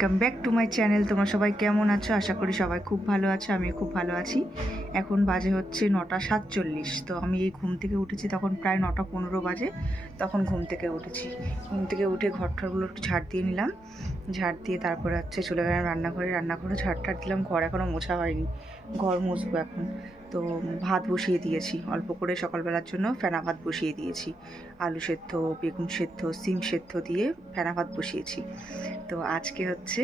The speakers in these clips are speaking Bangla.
Welcome back to my channel. তোমরা সবাই কেমন আছো? আশা করি সবাই খুব ভালো আছো, আমিও খুব ভালো আছি। এখন বাজে হচ্ছে 9:47। তো আমি এই ঘুম থেকে উঠেছি তখন প্রায় 9:15 বাজে। তখন ঘুম থেকে উঠেছি, ঘুম থেকে উঠে ঘরটারগুলো একটু ঝাড় দিয়ে নিলাম। ঝাড় দিয়ে তারপরে হচ্ছে চলে গেলাম রান্নাঘরে ঝাড় দিলাম। ঘর এখনও মোছা হয়নি, ঘর মুছবো এখন। তো ভাত বসিয়ে দিয়েছি অল্প করে, সকালবেলার জন্য ফেনা ভাত বসিয়ে দিয়েছি। আলু সেদ্ধ, বেগুন সেদ্ধ, সিম সেদ্ধ দিয়ে ফেনা ভাত বসিয়েছি। তো আজকে হচ্ছে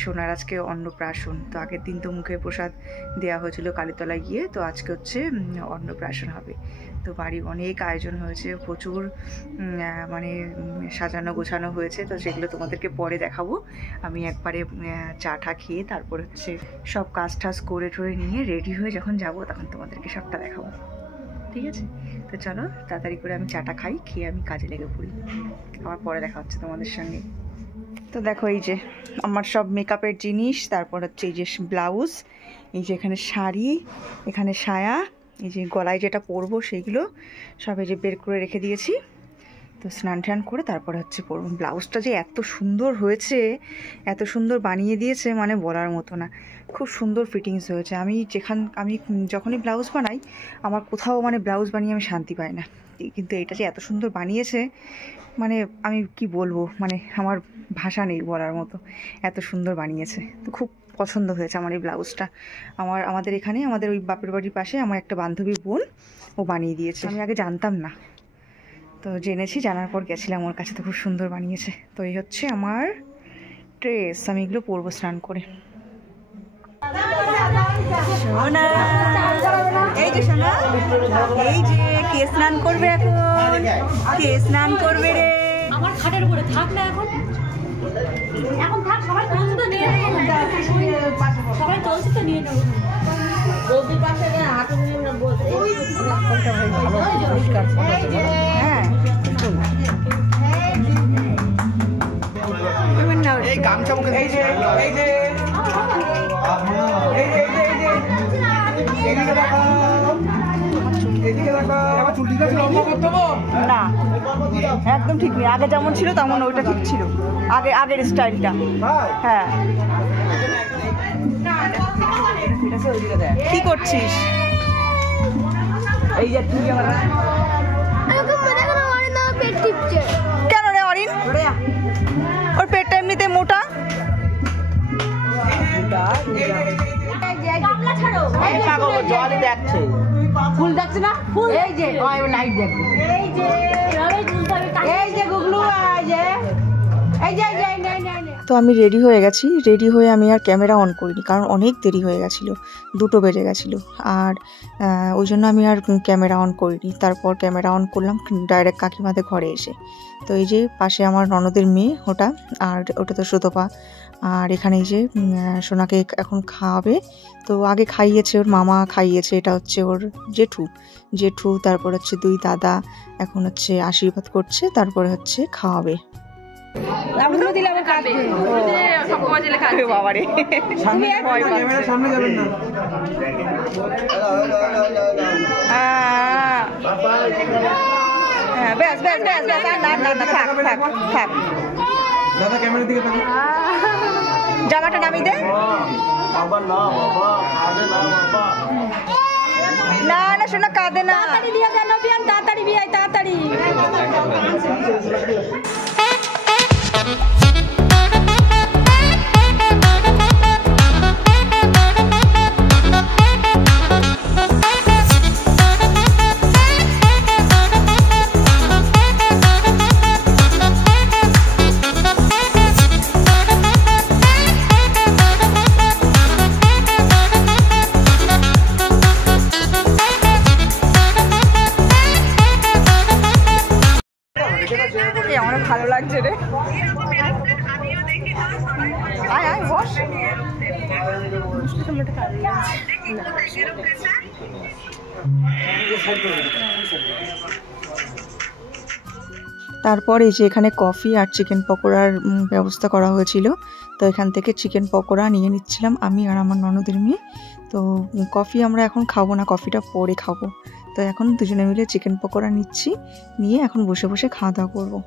সোনার আজকে অন্নপ্রাশন। তো আগের দিন তো মুখে প্রসাদ দেওয়া হয়েছিল কালীতলায় গিয়ে, তো আজকে হচ্ছে অন্নপ্রাশন হবে। তো বাড়ি অনেক আয়োজন হয়েছে, প্রচুর মানে সাজানো গোছানো হয়েছে। তো সেগুলো তোমাদেরকে পরে দেখাবো। আমি একবারে চা খেয়ে তারপর হচ্ছে সব কাজ টাজ করে নিয়ে রেডি হয়ে যখন যাব তখন তোমাদেরকে সবটা দেখাবো, ঠিক আছে? তো চলো তাড়াতাড়ি করে আমি চাটা খাই, খেয়ে আমি কাজে লেগে পড়ি। আবার পরে দেখা হচ্ছে তোমাদের সঙ্গে। তো দেখো এই যে আমার সব মেকআপের জিনিস, তারপর হচ্ছে এই যে ব্লাউজ, এই যে এখানে শাড়ি, এখানে সায়া, এই যে গলায় যেটা পরবো সেইগুলো সব এই যে বের করে রেখে দিয়েছি। তো স্নান টান করে তারপরে হচ্ছে পরবো। ব্লাউজটা যে এত সুন্দর হয়েছে, এত সুন্দর বানিয়ে দিয়েছে মানে বলার মতো না। খুব সুন্দর ফিটিংস হয়েছে। আমি যখনই ব্লাউজ বানাই আমার কোথাও মানে ব্লাউজ বানিয়ে আমি শান্তি পাই না, কিন্তু এটা যে এত সুন্দর বানিয়েছে মানে আমি কি বলবো, মানে আমার ভাষা নেই বলার মতো, এত সুন্দর বানিয়েছে। তো খুব পছন্দ হয়েছে আমার এই ব্লাউজটা। আমাদের এখানে আমাদের ওই বাপের বাড়ির পাশে আমার একটা বান্ধবী বোন ও বানিয়ে দিয়েছে। আমি আগে জানতাম না, তো জেনেছি, জানার পর গেছিলাম ওর কাছে। তো খুব সুন্দর বানিয়েছে। তো এই হচ্ছে আমার ড্রেস, আমি এগুলো পরবো স্নান করে। সোনা, এই যে সোনা, এই যে কে স্নান করবে এখন? কে স্নান করবে রে? আমার খাটের উপরে থাক না, এখন থাক। সবাই তোলছে তো নিয়ে নেব, সবাই তোলছে তো নিয়ে নেব। বৌদির পাশে হাতে নিয়ে আমরা বলতে হ্যাঁ এই গামছা মুখে, এই যে এই যে না একদম ঠিক নেই। আগে যেমন ছিল তেমন ওইটা ঠিক ছিল, আগের স্টাইলটা। হ্যাঁ, কি করছিস? এই যে তুই কেন রে অরিন? ওর পেটটা এমনিতে মোটা। জলই দেখছে, ফুল দেখছে না? ফুল এই যে লাইট দেখবে, এই যে এই যে গুগলু, এই যে তো আমি রেডি হয়ে গেছি। রেডি হয়ে আমি আর ক্যামেরা অন করিনি, কারণ অনেক দেরি হয়ে গেছিলো, 2টো বেজে গেছিলো। আর ওই জন্য আমি আর ক্যামেরা অন করিনি। তারপর ক্যামেরা অন করলাম ডাইরেক্ট কাকিমাদের ঘরে এসে। তো এই যে পাশে আমার ননদের মেয়ে ওটা, আর ওটা তো সুতপা। আর এখানে এই যে সোনাকে এখন খাওয়াবে। তো আগে খাইয়েছে, ওর মামা খাইয়েছে, এটা হচ্ছে ওর জেঠু, তারপর হচ্ছে 2 দাদা। এখন হচ্ছে আশীর্বাদ করছে, তারপরে হচ্ছে খাওয়াবে। জামাটা নামিয়ে দে। না না শোনা, কাঁদে না। তাড়াতাড়ি বিয়ে, তাড়াতাড়ি। আমার ভালো লাগছে রে। আয় আয় বস। তারপর এই যে এখানে কফি আর চিকেন পকোড়ার ব্যবস্থা করা হয়েছিল। তো এখান থেকে চিকেন পকোড়া নিয়ে নিচ্ছিলাম আমি আর আমার ননদের মেয়ে। তো কফি আমরা এখন খাবো না, কফিটা পরে খাবো। তো এখন দুজনে মিলে চিকেন পকোড়া নিচ্ছি, নিয়ে এখন বসে বসে খাওয়া দাওয়া করবো।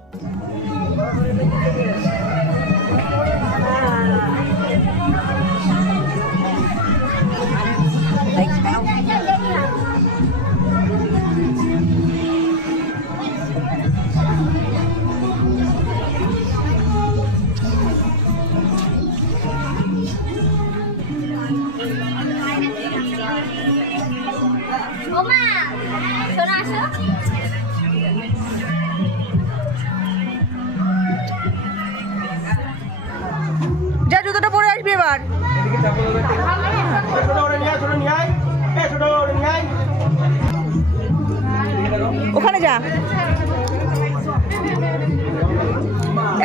যা জুতোটা পরে আসবি এবার। ওখানে যা।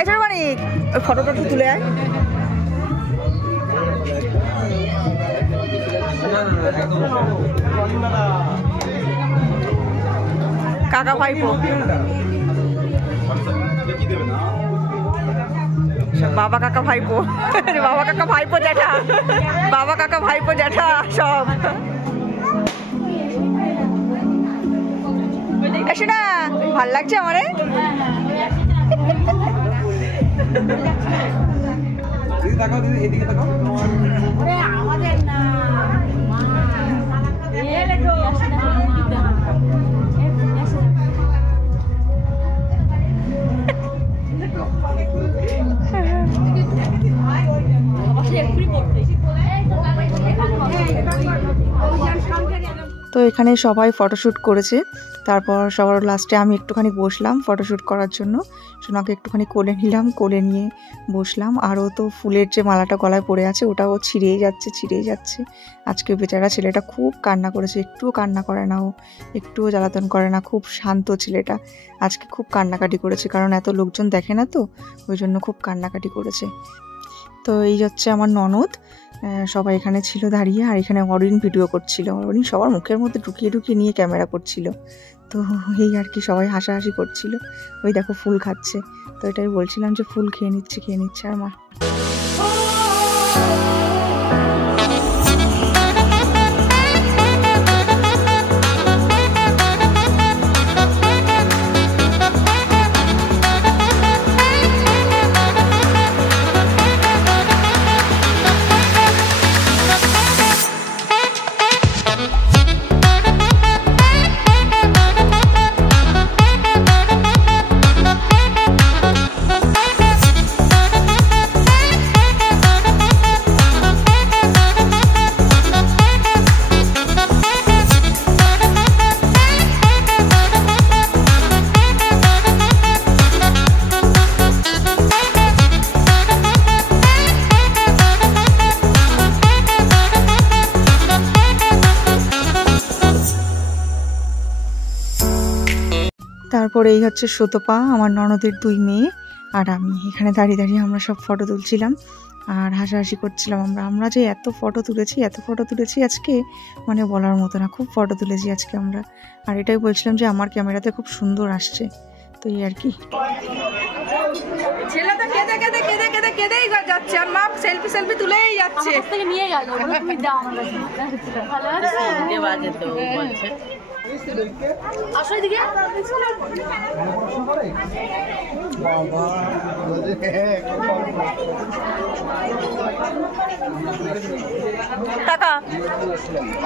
এছাড়া মানে ওই ফটোটা একটু তুলে আয়। কাকা ভাইপো, বাবা কাকা ভাইপো, বাবা কাকা ভাইপো জ্যাঠা, বাবা কাকা ভাইপো জ্যাঠা সব। এসে না ভাল লাগছে আমারে। তো এখানে সবাই ফটোশ্যুট করেছে। তারপর সবার লাস্টে আমি একটুখানি বসলাম ফটোশ্যুট করার জন্য। সোনাকে একটুখানি কোলে নিলাম, কোলে নিয়ে বসলাম। আরও তো ফুলের যে মালাটা গলায় পড়ে আছে ওটাও ছিঁড়েই যাচ্ছে। আজকে বেচারা ছেলেটা খুব কান্না করেছে, একটুও কান্না করে না, ও একটুও জ্বালাতন করে না, খুব শান্ত ছেলেটা। আজকে খুব কান্নাকাটি করেছে, কারণ এত লোকজন দেখে না তো, ওই জন্য খুব কান্নাকাটি করেছে। তো এই হচ্ছে আমার ননদ, সবাই এখানে ছিল দাঁড়িয়ে। আর এখানে অরিন ভিডিও করছিল, অরিন সবার মুখের মধ্যে ঢুকিয়ে নিয়ে ক্যামেরা করছিল। তো এই আর কি, সবাই হাসাহাসি করছিল। ওই দেখো ফুল খাচ্ছে, তো এটাই বলছিলাম যে ফুল খেয়ে নিচ্ছে আর মা। তারপরে এই হচ্ছে সুতপা, আমার ননদের 2 মেয়ে, আর আমি। এখানে দাঁড়িয়ে আমরা সব ফটো তুলছিলাম আর হাসাহাসি করছিলাম। আমরা যে এত ফটো তুলেছি আজকে, মানে বলার মতো না, খুব ফটো তুলেছি আজকে আমরা। আর এটাই বলছিলাম যে আমার ক্যামেরাতে খুব সুন্দর আসছে, তো এই আর কি। ছেলেটা কেঁদেই যাচ্ছে, আর মা সেলফি তুলেই যাচ্ছে। নিয়ে গেল, তুমি দাও আমার কাছে। ভালো আছে তো বলছে। আসো এদিকে। টাকা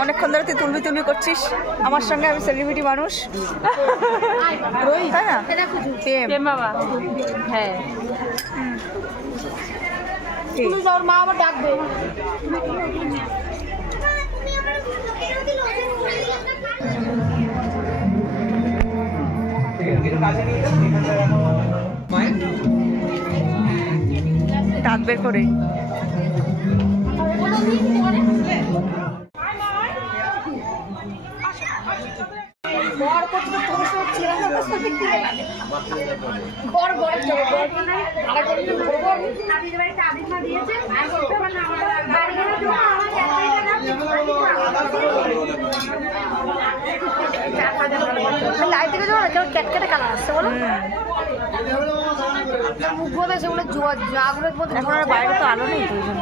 অনেকক্ষণ ধরে তুই তুলবি করছিস আমার সঙ্গে। আমি সেলিব্রিটি মানুষ, তাই না? বাবা হ্যাঁ, মা আবার ডাকবে। দাঁত বের করে লাইট থেকে যাবো কেউ ক্যাটকেটে কালার আসছে বলো। মুখ বোধ সেগুলো আগুনের মধ্যে, এখন আর বাইরে তো আলো নেই, তো ওই জন্য।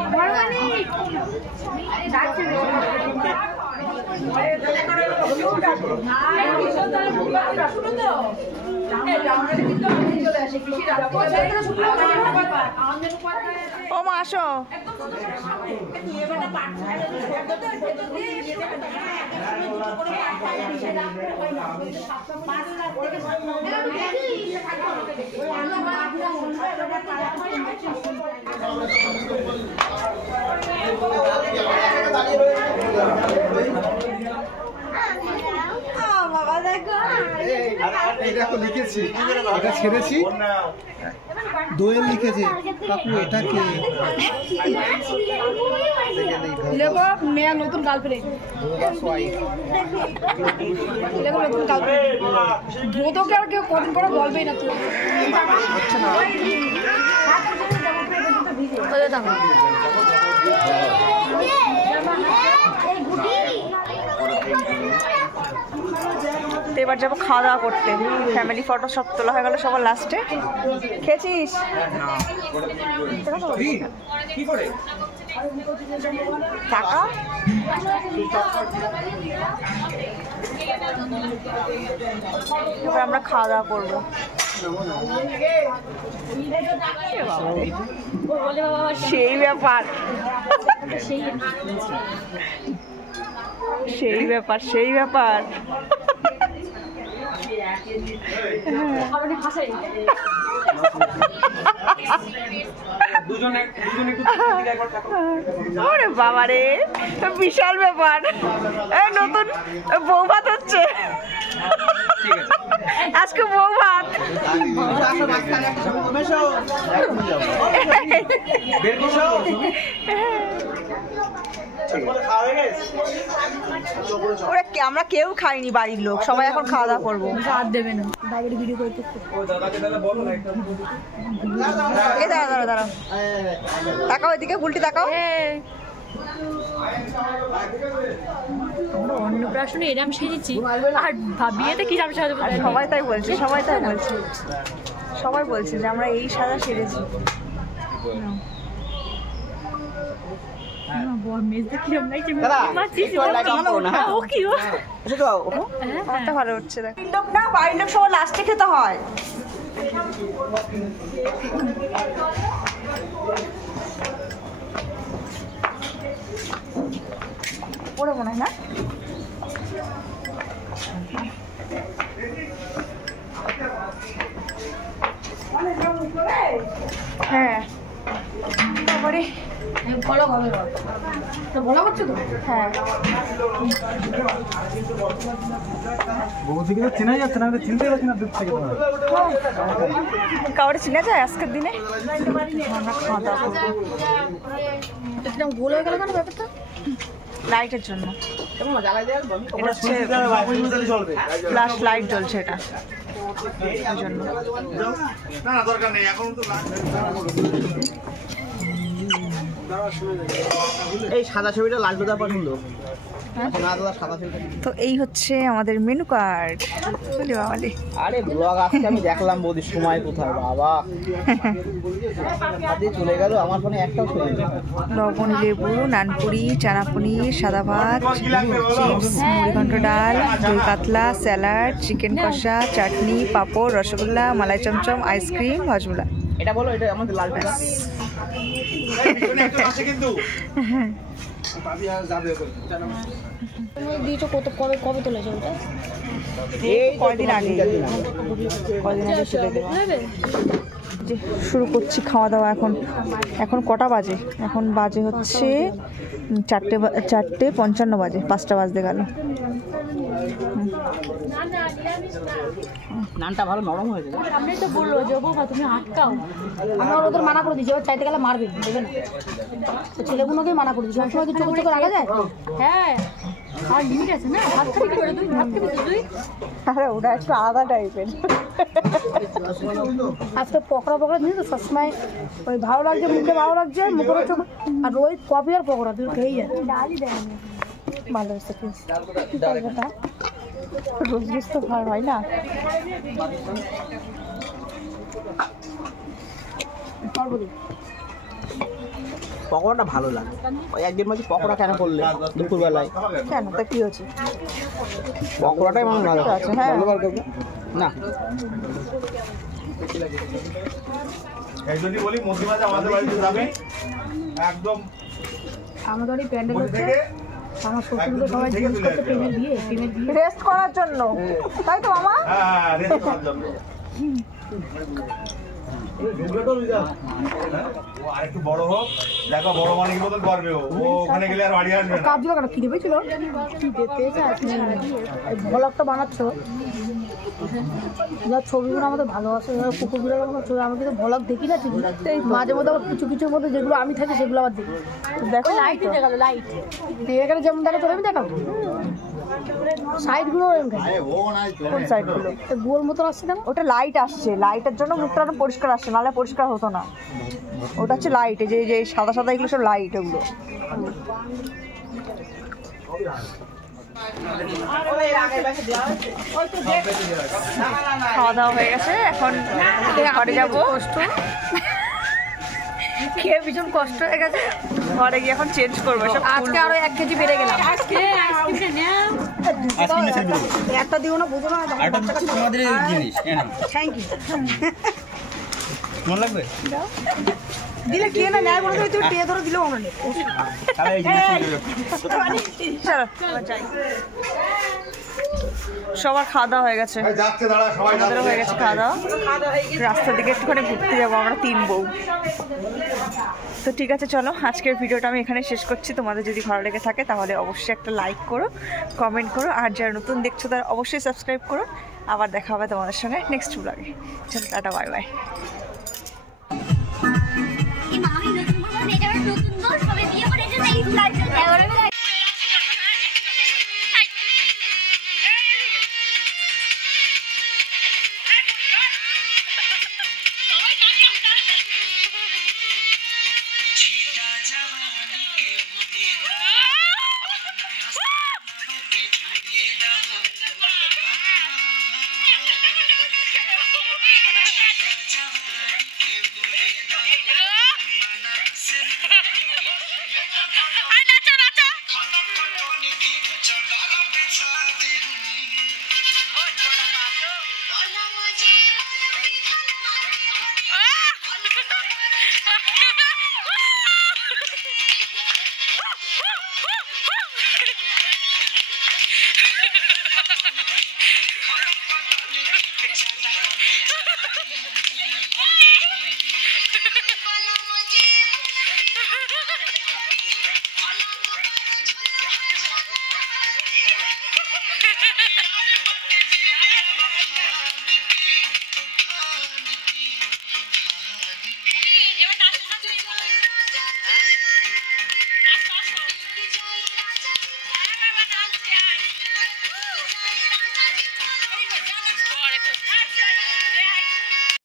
ও মা আসো। বাবা দেখো দেখো লিখেছি, এটা ছেড়েছি, দোয়েল লিখেছে কাকু এটা কে লেখো মেয়া নতুন গার্লফ্রেন্ড, লেখো নতুন গার্লফ্রেন্ড। বোধকে আর কেউ কদিন করে বলবেই না তুই হচ্ছে না। তো এবার যাবো খাওয়া দাওয়া করতে। ফ্যামিলি ফটো সব তোলা হয়ে গেল সবার লাস্টে। খেয়েছিস? টাকা এবার আমরা খাওয়া দাওয়া করবো। সেই ব্যাপার, সেই ব্যাপার, সেই ব্যাপার। ওরে বাবা রে, বিশাল ব্যাপার। নতুন বউ ভাত হচ্ছে আজকে, বউ ভাত। আমরা কেউ খাইনি, বাড়ির লোক সবাই এখন খাওয়া দাওয়া করবো। আর দেবে না, বাইরে ভিডিও করতে। এই দাঁড়া দাঁড়া দাঁড়াও, তাকাও এদিকে, উল্টে তাকাও। আমরা অন্নপ্রাশনে এরাম সেজেছি, আর বিয়েতে কি রাম সাজাবো? সবাই তাই বলছে, সবাই তাই বলছে, সবাই বলছে যে আমরা এই সাজা সেরেছি। ভালো হচ্ছে, দেখ লোক না, বাড়ির লোক সবার লাস্টে খেতে হয়। ওরা মনে হয় না, হ্যাঁ তারপরে ভালো হবে তো, ভালো করছো তো। হ্যাঁ বৌদিকে তো চেনাই যাচ্ছে না, চিনতে পারছি না দূর থেকে। কাউরে চিনা যায় আজকের দিনে? আমরা খাওয়া দাওয়া করবো। একদম গোল হয়ে গেল কেন ব্যাপারটা? লাইটের জন্য, এটা হচ্ছে ফ্ল্যাশ লাইট জ্বলছে, এটা এই জন্য। না দরকার নেই এখন তো। এই সাদা ছবিটা লালটু দা পছন্দ। তো এই হচ্ছে আমাদের মেনু কার্ড। আরে ব্লগ আজকে আমি দেখলাম বৌদির সময় কোথায় বাবা চলে গেল, আমার ফোনে একটাও ছবি নেই। লবণ লেবু, নানপুরি, চানা পনির, সাদা ভাত, চিপস, মুড়িঘণ্ট ডাল, দই কাতলা, স্যালাড, চিকেন কষা, চাটনি, পাঁপড়, রসগোল্লা, মালাই চমচম, আইসক্রিম, হজমোলা। এটা বলো, এটা আমাদের লালটু দা কিন্তু দিয়েছো কত, কবে কবে তুলেছো ওটা? এই কয়দিন আগে, কয়দিন আগে চলে দেবো। যে শুরু করছি খাওয়া দাওয়া। এখন কটা বাজে? এখন বাজে হচ্ছে 4:55 বাজে, 5টা বাজতে গেল। নানটা ভালো নরম হয়েছে। সামনে তো বললো যে বৌমা তুমি আটকাও, আমরা ওদের মানা করে দিচ্ছি, ওর চাইতে গেলে মারবে, দেবে না। তো ছেলেগুলোকে মানা করে দিচ্ছি, সবসময় কি চোখে চোখে রাখা যায়? হ্যাঁ, আর লিমিট আছে না। ভাত খাবি কি করে তুই? ভাত খাবি তুই? আরে ওটা একটু আলাদা টাইপের। আজকে পকোড়া পকোড়া নিয়ে তো সবসময় ওই ভালো লাগছে, মুখে ভালো লাগছে, মুখের চোখ, আর ওই কফি আর পকোড়া তুই খেয়েই যায়। ডালই দেয় না, ভালো হচ্ছে। কি করবে তা? রোজ রোজ তো ভালো হয় না। পকোড়াটা ভালো লাগে। ওই একদিন মাঝে পকোড়া কেন করলে দুপুরবেলায়? কেন, তা কি হচ্ছে? পকোড়াটাই ভালো লাগে। আচ্ছা, হ্যাঁ না এই যদি বলি মধ্যে মাঝে আমাদের বাড়িতে যাবে একদম আমাদের এই প্যান্ডেল হচ্ছে, আমার শ্বশুরকে সবাই জিজ্ঞেস করতে প্রেমের বিয়ে, প্রেমের বিয়ে রেস্ট করার জন্য, তাই তো মামা? হ্যাঁ রেস্ট করার জন্য। ও আরেকটু বড় হোক, দেখো বড় মালিক মতন করবে ও ওখানে গেলে আর বাড়ি আসবে না। কাজ কেন কি দেবে ছিল, কি দেখতে চাই ভ্লগটা বানাচ্ছ, যার ছবিগুলো আমাদের ভালোবাসে, যারা কুকুর বিড়ালের মতো ছবি, আমি কিন্তু ভ্লগ দেখি না ঠিক, মাঝে মধ্যে আবার কিছু কিছুর মধ্যে যেগুলো আমি থাকি সেগুলো আবার দেখি। দেখো লাইটই দেখালো, লাইট এখানে যেমন দেখাতো আমি দেখাবো সাইডগুলো কোন সাইডগুলো গোল মতন আসছে কেন? ওটা লাইট আসছে, লাইটের জন্য মুখটা আরো পরিষ্কার আসছে, নাহলে পরিষ্কার হতো না। ওটা হচ্ছে লাইট, এই যে যে সাদা সাদা এগুলো সব লাইট ওগুলো। খাওয়া দাওয়া হয়ে গেছে, এখন ঘরে যাবো। খেয়ে ভীষণ কষ্ট হয়ে গেছে, ঘরে গিয়ে এখন চেঞ্জ করবো সব। আজকে আরো 1 কেজি বেড়ে গেলাম। একটা দিও না, বুঝো না তোমাদের জিনিস থ্যাংক ইউ মনে লাগবে দিলে কে না নেয় বলে তুই টেয়ে ধরে দিলেও আমরা নেই। সবার খাওয়া দাওয়া হয়ে গেছে, যাচ্ছে দাঁড়া সবাই আমাদেরও হয়ে গেছে খাওয়া দাওয়া। রাস্তার দিকে একটুখানি ঘুরতে যাবো আমরা 3 বউ। তো ঠিক আছে, চলো আজকের ভিডিওটা আমি এখানে শেষ করছি। তোমাদের যদি ভালো লেগে থাকে তাহলে অবশ্যই একটা লাইক করো, কমেন্ট করো, আর যারা নতুন দেখছো তারা অবশ্যই সাবস্ক্রাইব করো। আবার দেখা হবে তোমাদের সঙ্গে নেক্সট ব্লগে। চলো টাটা, বাই বাই। নতুন বউ সবাই বিয়ে করেছে তাই